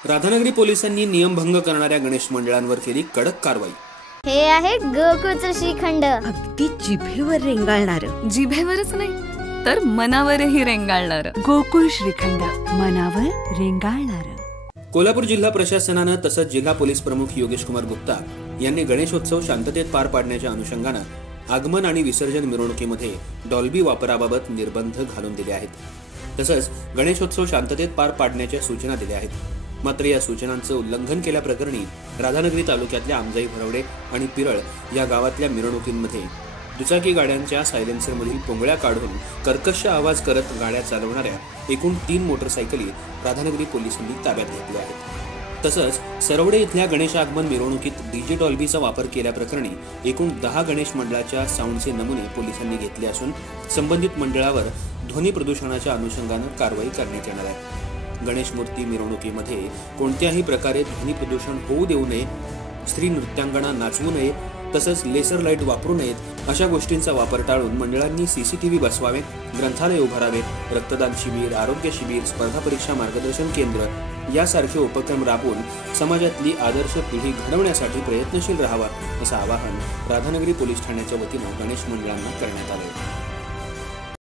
राधानगरी पोलिसांनी नियमभंग करणाऱ्या गणेश मंडळांवर केली कडक कारवाई। हे आहे गोकुळचं श्रीखंड, अगदी जिभेवर रेंगाळणार। जिभेवरच नाही तर मनावरही रेंगाळणार गोकुळ श्रीखंड, मनावर रेंगाळणार। कोल्हापूर जिल्हा प्रशासनानं तसंच जिल्हा पोलीस प्रमुख योगेश कुमार गुप्ता यांनी गणेशोत्सव शांततेत पार पाडण्याच्या अनुषंगानं आगमन आणि विसर्जन मिरवणुकीमध्ये डॉल्बी वापराबाबत निर्बंध घालून दिले आहेत। तसंच गणेशोत्सव शांततेत पार पाडण्याच्या सूचना दिल्या आहेत। मात्र या सूचनांचं उल्लंघन केल्याप्रकरणी राधानगरी तालुक्यातल्या आमजाई भरवडे आणि पिरळ या गावातल्या मिरवणुकींमध्ये दुचाकी गाड्यांच्या सायलेन्सरमधील पोंगळ्या काढून कर्कश आवाज करत गाड्या चालवणाऱ्या एकूण 3 मोटरसायकली राधानगरी पोलिसांनी ताब्यात घेतल्या आहेत। तसंच सरवडे इथल्या गणेश आगमन मिरवणुकीत डीजे डॉल्बीचा वापर केल्याप्रकरणी एकूण 10 गणेश मंडळाच्या साऊंडचे नमुने पोलिसांनी घेतले असून संबंधित मंडळावर ध्वनी प्रदूषणाच्या अनुषंगानं कारवाई करण्यात येणार आहे। गणेश मूर्ती मिरवणुकीमध्ये कोणत्याही प्रकारे ध्वनी प्रदूषण होऊ देऊ नये, स्त्री नृत्यांगना नाचवू नये, तसंच लेसर लाईट वापरू नयेत अशा गोष्टींचा वापर टाळून मंडळांनी CCTV बसवावे, ग्रंथालय उभारावे, रक्तदान शिबिर, आरोग्य शिबिर, स्पर्धा परीक्षा मार्गदर्शन केंद्र यासारखे उपक्रम राबवून समाजातली आदर्श पिढी घडवण्यासाठी प्रयत्नशील राहावा असं आवाहन राधानगरी पोलीस ठाण्याच्या वतीनं गणेश मंडळांना करण्यात आलं।